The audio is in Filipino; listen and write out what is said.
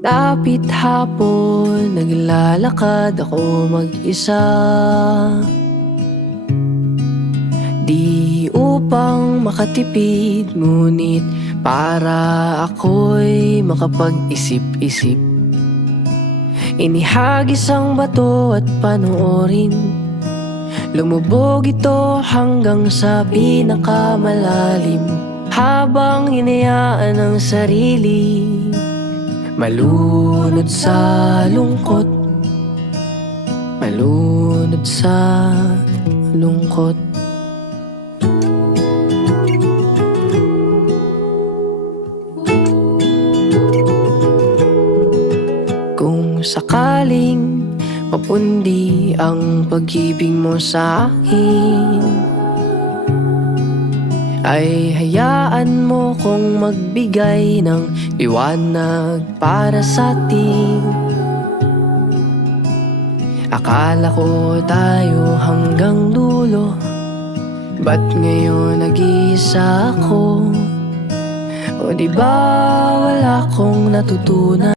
Dapit hapon, naglalakad ako mag-isa, di upang makatipid, ngunit para ako'y makapag-isip-isip. Inihagis ang bato at panoorin, lumubog ito hanggang sa pinakamalalim, habang hinayaan ang sarili malunod sa lungkot, malunod sa lungkot. Kung sakaling mapundi ang pag-ibig mo sa akin, ay hayaan mo kong magbigay ng liwanag para sa atin. Akala ko tayo hanggang dulo, ba't ngayon nag-iisa ako? O di ba wala akong natutunan?